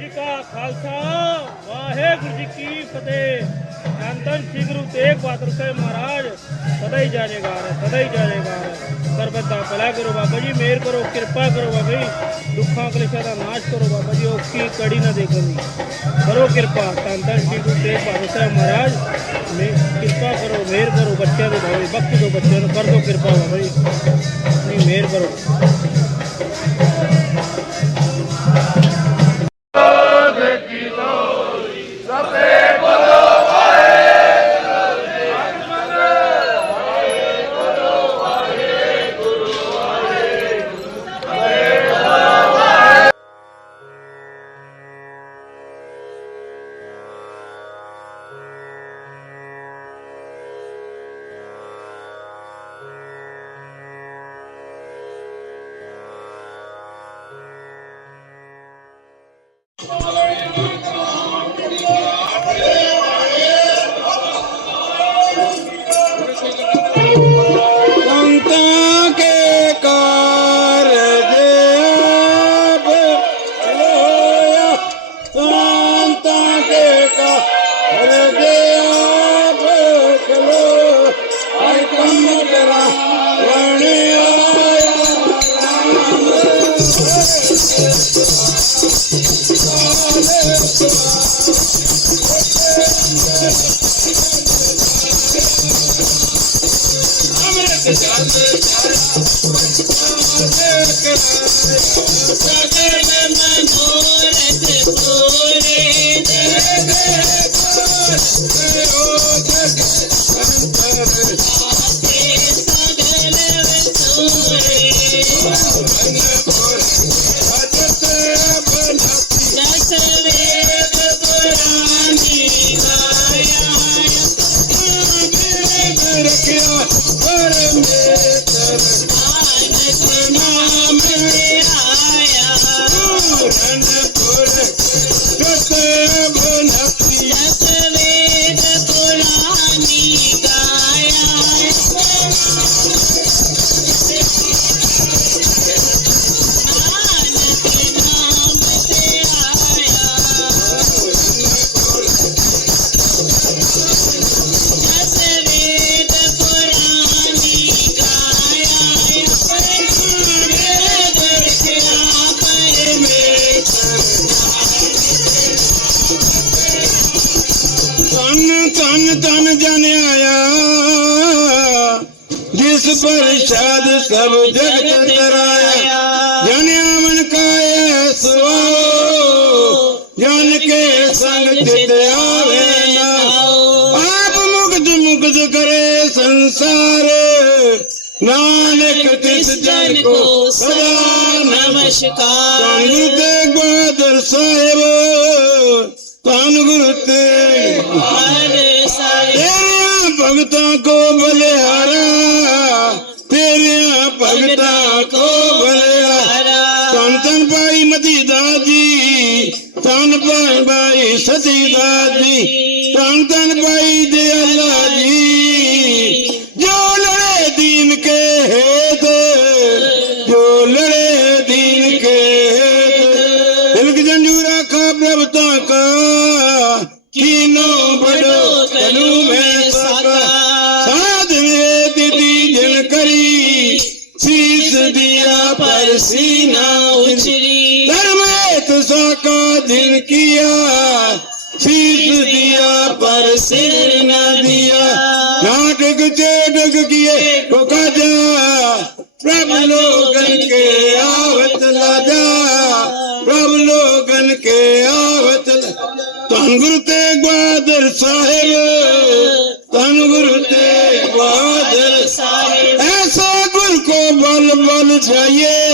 ਜੀ ਕਾ ਖਾਲਸਾ, ਵਾਹਿਗੁਰੂ ਜੀ ਕੀ ਫਤਿਹ। ਧੰਨ ਸ੍ਰੀ ਗੁਰੂ ਤੇਗ ਬਹਾਦਰ ਸਾਹਿਬ ਮਹਾਰਾਜ, ਸਦਾ ਹੀ ਜਾਣੇਗਾ ਸਦਾ ਹੀ ਜਾਣੇਗਾ ਸਰਬਤ ਦਾ ਭਲਾ ਕਰੋ ਬਾਬਾ ਜੀ, ਮਿਹਰ ਕਰੋ, ਕਿਰਪਾ ਕਰੋ ਬਾਬਾ ਜੀ। ਦੁੱਖਾਂ ਕਲੇਸ਼ਾਂ ਦਾ ਨਾਸ਼ ਕਰੋ ਬਾਬਾ ਜੀ, ਉਹ ਕੀ ਕੜੀ ਨਾ ਦੇਖੋ ਜੀ। ਕਰੋ ਕਿਰਪਾ ਧੰਨ ਸ੍ਰੀ ਗੁਰੂ ਤੇਗ ਬਹਾਦਰ ਸਾਹਿਬ ਮਹਾਰਾਜ। ਮੇ, ਕਿਰਪਾ ਕਰੋ, ਮਿਹਰ ਕਰੋ, ਬੱਚਿਆਂ ਦੇ ਬਾਬਾ ਜੀ ਬਖਸ਼ ਦਿਓ ਬੱਚਿਆਂ ਨੂੰ ਕਰ ਦਿਓ ਕਿਰਪਾ ਬਾਬਾ ਜੀ। ਨਹੀਂ ਮਿਹਰ ਕਰੋ। Yeah. सब जगत चराया जन मन काया जन के संग आप मुग्ध मुग्ध करे संसार नानक तिस जन को सदा नमस्कार गुरु बहादुर साहेब तान गुरु तेरे भगतों को बलिहार બેડા કો ભણેલા કાંતનભાઈ મતી દાદી કાનભાઈ સતી દાદી કાંતનભાઈ सीख दिया, पर सिर न दिया। नाटक चेटक किए तो जा प्रभ लोगन के आवत लाजा। प्रभ लोगन के आवत तन गुरु तेग बहादुर साहेब। तन गुरु तेग बहादुर साहेब। ऐसा गुरु को बल बल जाइए।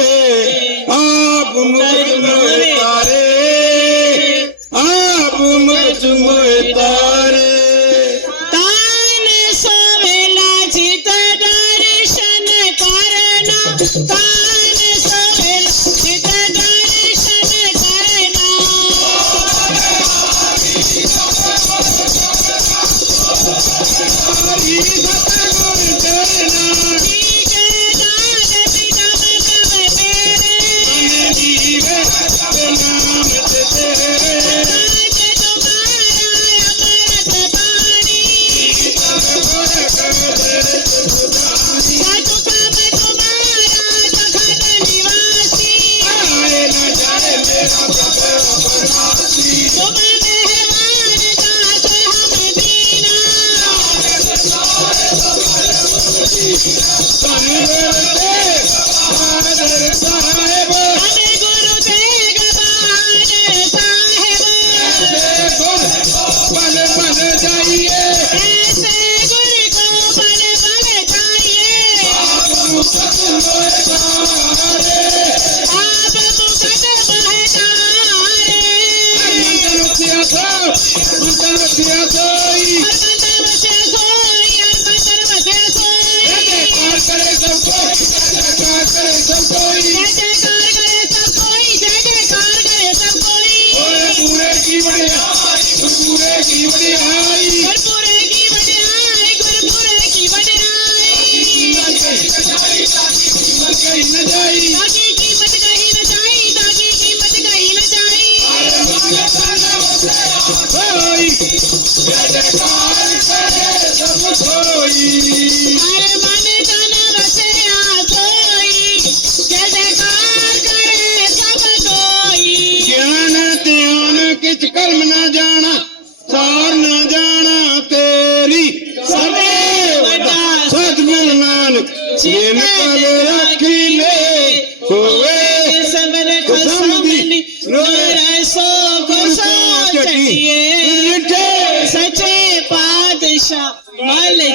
aí.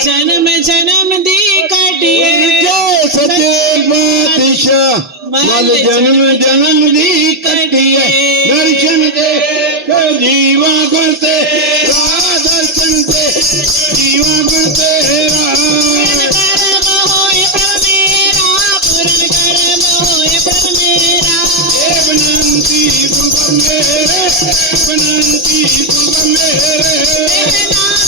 जन्म जन्म दी काटिए। सचे जन्म जन्म दी कटिए। दर्शन दे जीवा गुण तेरा दर्शन दे जीवा गुण तेरा बनंती तुम मेरे बनंती तुम मेरे। नाम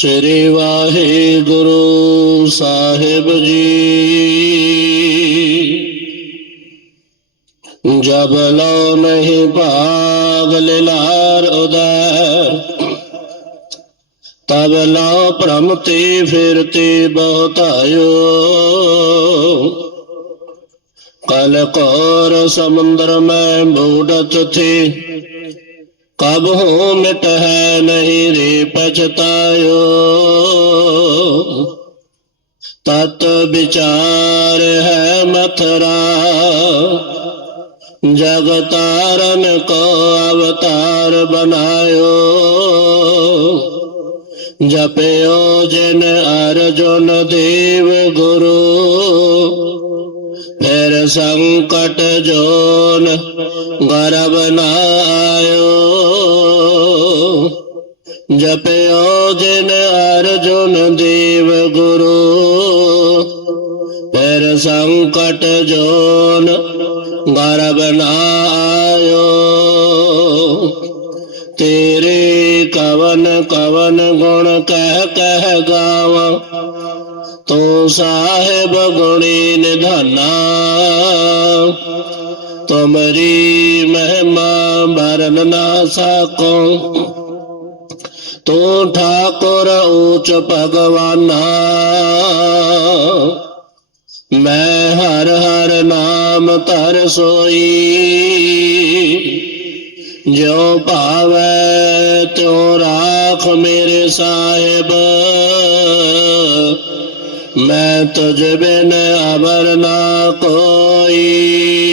ਸ੍ਰੀ ਵਾਹਿਗੁਰੂ ਸਾਹਿਬ ਜੀ। ਜਬ ਲੋ ਨਹੀਂ ਭਾਗ ਲਾਰ ਉਦਾਰ, ਤਬ ਲੋ ਭ੍ਰਮ ਤੇ ਫਿਰ ਤੇ ਬਹੁਤਾਇਓ। ਕਲ ਕੋਰ ਸਮੁੰਦਰ ਮੈਂ ਮੂੜਤ ਥੇ कब हो मिट है नहीं रे पछतायो। तत् विचार है मथुरा। जगतारन को अवतार बनायो। जपयो जिन अर्जुन देव गुरु। फिर संकट जोन गर्भ ना जपयो जिन अर्जुन देव गुरु। फिर संकट जोन गर्भ नायो। तेरे कवन कवन गुण कह कह गाव। तो साहेब गुणी निधना। तुम्हारी महिमा भरन ना सको। ਤੂੰ ਠਾਕੁਰ ਊਚ ਭਗਵਾਨਾ। ਮੈਂ ਹਰ ਹਰ ਨਾਮ ਧਰ ਸੋਈ। ਜਿਉ ਭਾਵੈ ਤਿਉ ਰਾਖ ਮੇਰੇ ਸਾਹਿਬ। ਮੈਂ ਤੁਝ ਬਿਨ ਅਬਰ ਨਾ ਕੋਈ।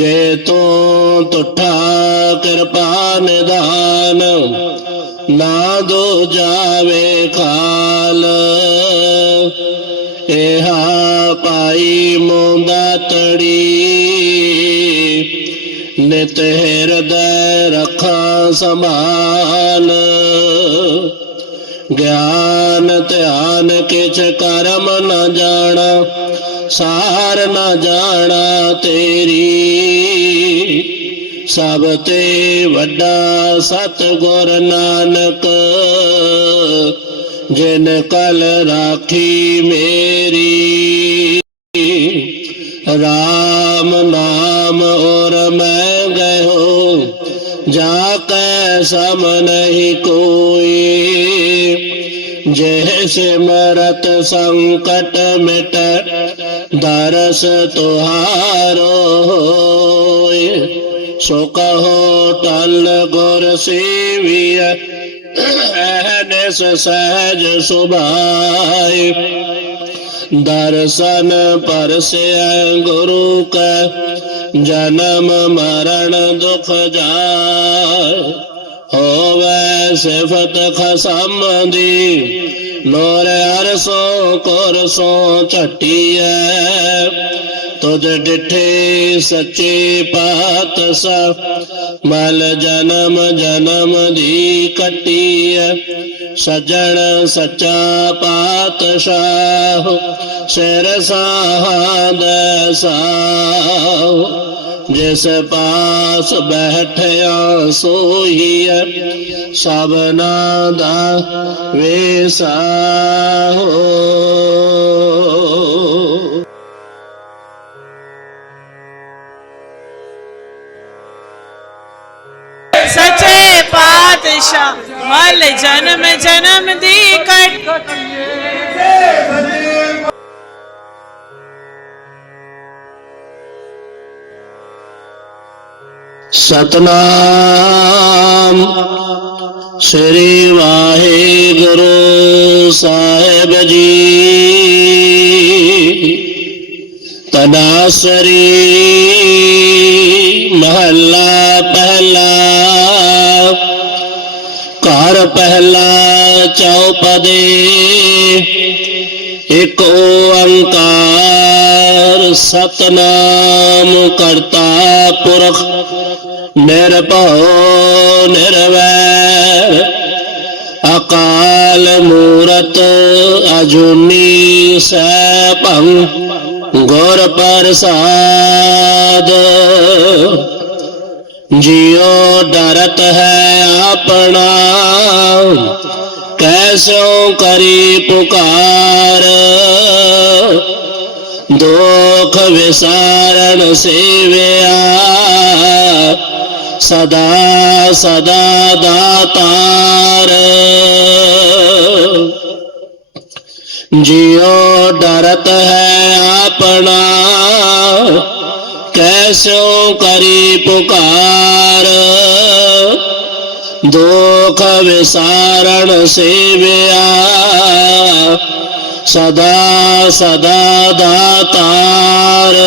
ਜੇ ਤੂੰ ਤੁਠਾ ਕਿਰਪਾ ਨਿਦਾਨ ਨਾ ਦੋ ਜਾਵੇ ਖਾਲ। ਇਹਾ ਪਾਈ ਮੁੰਦਾ ਤੜੀ, ਨਿਤ ਹਿਰਦੈ ਰੱਖਾਂ ਸੰਭਾਲ। ਗਿਆਨ ਧਿਆਨ ਕਿਛ ਕਰਮ ਨ ਜਾਣਾ ਸਾਰ ਨਾ ਜਾਣਾ ਤੇਰੀ। ਸਭ ਤੇ ਵੱਡਾ ਸਤ ਗੁਰ ਨਾਨਕ, ਜਿਨ ਕਲ ਰਾਖੀ ਮੇਰੀ। ਰਾਮ ਨਾਮ ਔਰ ਮੈਂ ਗਇਓ ਜਾ ਕੈ ਸਮ ਨਹੀਂ ਕੋਈ। ਜੈ ਸਿਮਰਤ ਸੰਕਟ ਮਿਟ ਦਰਸ ਤੁਹਾਰੋ ਹੋਏ ਸੋ ਕਹੋ ਟਲ ਗੁਰ ਸੇਵੀਐ ਐਨਸ ਸਹਿਜ ਸੁਭਾਏ। ਦਰਸ਼ਨ ਪਰਸਿਆ ਗੁਰੂ ਕੈ, ਜਨਮ ਮਰਨ ਦੁਖ ਜਾਏ। ਹੋਵੇ ਸਿਫਤ ਖਸਮ ਦੀ ਲੋਰ ਅਰਸੋਂ ਕੁਰਸੋਂ ਝਟੀਐ। ਤੁਧ ਡਿਠੇ ਸੱਚੇ ਪਾਤਸ਼ਾਹ ਮਲ ਜਨਮ ਜਨਮ ਦੀ ਕਟੀਐ। ਸਜਣ ਸੱਚਾ ਪਾਤਸ਼ਾਹ ਸਿਰ ਸਾਹਦ ਸਾਹ। ਜਿਸ जिस पास बैठया सोहिय सबना दा वेसा हो मल जन्म जन्म दी कट ਸਤਨਾਮ। ਸ੍ਰੀ ਵਾਹਿਗੁਰੂ ਸਾਹਿਬ ਜੀ। ਤਨਾਸਰੀ ਮਹੱਲਾ ਪਹਿਲਾ, ਘਰ ਪਹਿਲਾ ਚੌਪਦੇ। ਇਕ ਓੰਕਾਰ ਸਤਨਾਮ ਕਰਤਾ ਪੁਰਖ। निरपो निरवैर अकाल मूरत अजुनी सैपं गौर प्रसाद। जियो डरत है अपना, कैसो करी पुकार। दुख विसारण सेवया। सदा सदा दातार जियो डरत है अपना कैसो करी पुकार। दुख विसारण सेवया सदा सदा दातार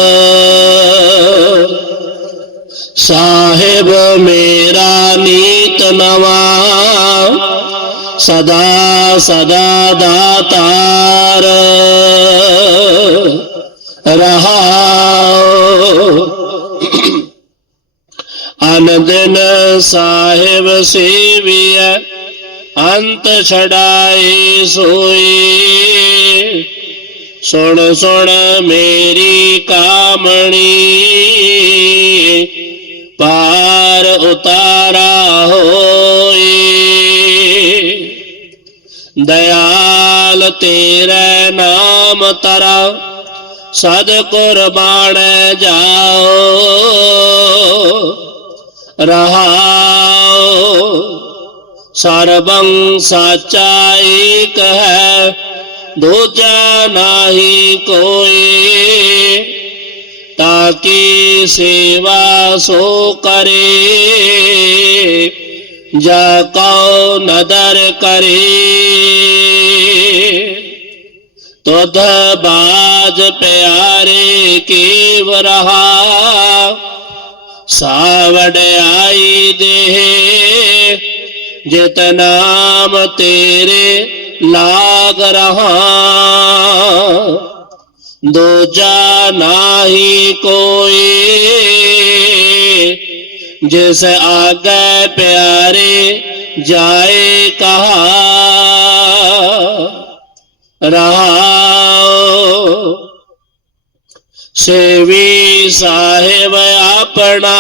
साहे ਸਾਹਿਬ ਮੇਰਾ ਨੀਤ ਨਵਾ। ਸਦਾ ਸਦਾ ਦਾਤਾਰ ਰਹਾਉ ਅਨੰਦਨ ਸਾਹਿਬ ਸੇਵੀਐ, ਅੰਤ ਛੜਾਏ ਸੋਈ। ਸੁਣ ਸੁਣ ਮੇਰੀ ਕਾਮਣੀ। ਪਾਰ ਉਤਾਰਾ ਹੋਏ ਦਇਆਲ ਤੇਰੇ ਨਾਮ ਤਰਾ ਸਦ ਕੁਰਬਾਨ ਜਾਓ। ਰਹਾਓ। ਸਰਬੰ ਸਾਚਾ ਏਕ ਹੈ, ਦੂਜਾ ਨਾਹੀ माता की सेवा सो करे। जा कौ नदर करे। तुध बाज प्यारे केव रहा। सावड आई देह। जित नाम तेरे लाग रहा। दो नाही कोई जैसे आ गए प्यारे जाए कहा। रहा सेवी साहेब अपना,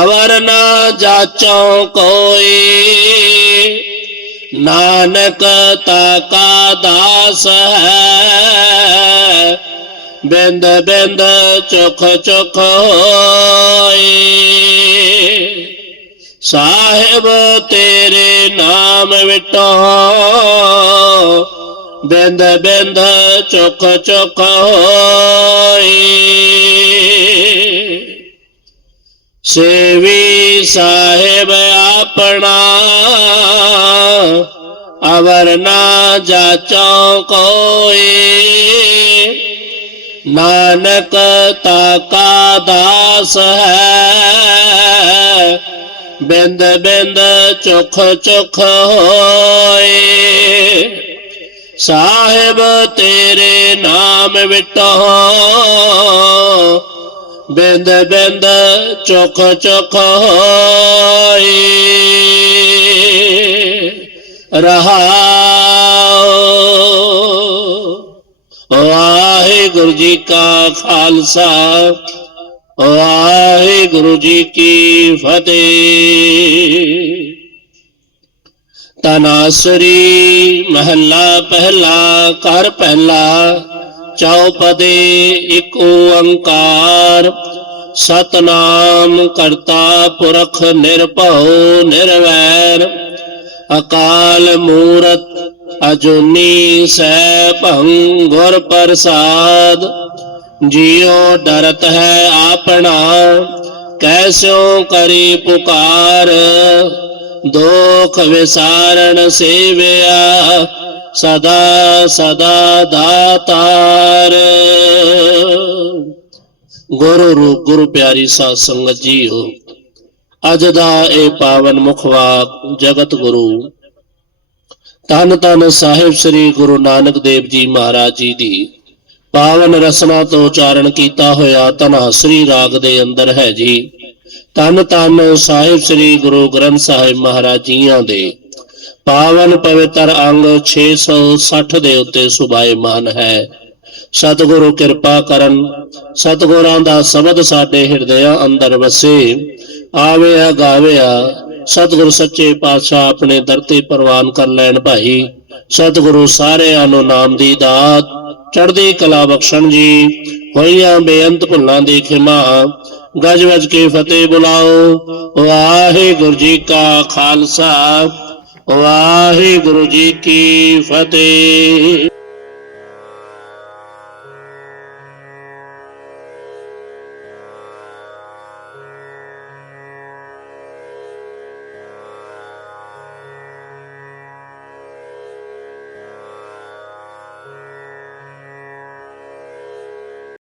अवर ना जाचो कोई। ਨਾਨਕ ਤਾ ਕਾ ਦਾਸ ਹੈ। ਬਿੰਦ ਬਿੰਦ ਚੁਖ ਚੁਖ ਹੋਏ ਸਾਹਿਬ ਤੇਰੇ ਨਾਮ ਵਿਟੋ। ਬਿੰਦ ਬਿੰਦ ਚੁਖ ਚੁਖ ਹੋਏ सेवी साहेब अपना अवर ना जाचो कोई। नानक ताका दास है, बिंद बिंद चुख चुख होए। साहेब तेरे नाम बिटो बेंदे বেঁধে चोख चोख रहा वाहे गुरु जी का खालसा वाहे गुरु जी की फतेह तनासुरी महला पहला कर पहला ਚੌਪਦੇ ਇੱਕ ਓੰਕਾਰ ਸਤਨਾਮ ਕਰਤਾ ਪੁਰਖ ਨਿਰਭਉ ਨਿਰਵੈਰ, ਅਕਾਲ ਮੂਰਤ ਅਜੂਨੀ ਸੈ ਭੰ ਗੁਰ ਪ੍ਰਸਾਦ, ਜਿਉ ਡਰਤ ਹੈ ਆਪਣਾ ਕੈਸਿਓ ਕਰੀ ਪੁਕਾਰ, ਦੋਖ ਵਿਸਾਰਣ ਸੇਵਿਆ ਸਦਾ ਸਦਾ ਦਾਤਾਰ। ਗੁਰੂ ਰੂਪ ਗੁਰੂ ਪਿਆਰੀ ਸਾਧ ਸੰਗਤ ਜੀਓ, ਅੱਜ ਦਾ ਇਹ ਪਾਵਨ ਮੁਖਵਾਕ ਜਗਤ ਗੁਰੂ। ਧੰਨ ਧੰਨ ਸਾਹਿਬ ਸ੍ਰੀ ਗੁਰੂ ਨਾਨਕ ਦੇਵ ਜੀ ਮਹਾਰਾਜ ਜੀ ਦੀ ਪਾਵਨ ਰਸਨਾ ਤੋਂ ਉਚਾਰਨ ਕੀਤਾ ਹੋਇਆ ਤਨਹਸਰੀ ਰਾਗ ਦੇ ਅੰਦਰ ਹੈ ਜੀ। ਧੰਨ ਧੰਨ ਸਾਹਿਬ ਸ੍ਰੀ ਗੁਰੂ ਗ੍ਰੰਥ ਸਾਹਿਬ ਮਹਾਰਾਜ ਜੀਆਂ ਦੇ ਪਾਵਨ ਪਵਿੱਤਰ ਅੰਗ 660 ਦੇ ਉੱਤੇ ਸੁਭਾਇਮਾਨ ਹੈ। ਸਤਿਗੁਰੂ ਕਿਰਪਾ ਕਰਨ, ਸਤਿਗੁਰਾਂ ਦਾ ਸ਼ਬਦ ਸਾਡੇ ਹਿਰਦਿਆਂ ਅੰਦਰ ਵਸੇ। ਆਵਿਆ, ਗਾਵਿਆ, ਸਤਿਗੁਰੂ ਸੱਚੇ ਪਾਤਸ਼ਾਹ ਆਪਣੇ ਦਰ ਤੇ ਪ੍ਰਵਾਨ ਕਰ ਲੈਣ ਭਾਈ। ਸਤਿਗੁਰੂ ਸਾਰਿਆਂ ਨੂੰ ਨਾਮ ਦੀ ਦਾਤ, ਚੜ੍ਹਦੀ ਕਲਾ ਬਖਸ਼ਣ ਜੀ। ਹੋਈਆਂ ਬੇਅੰਤ ਭੁੱਲਾਂ ਦੀ ਖਿਮਾ ਗਜ ਵਜ ਕੇ ਫਤਿਹ ਬੁਲਾਓ। ਵਾਹਿਗੁਰੂ ਜੀ ਕਾ ਖਾਲਸਾ। ਵਾਹਿਗੁਰੂ ਜੀ ਕੀ ਫਤਿਹ।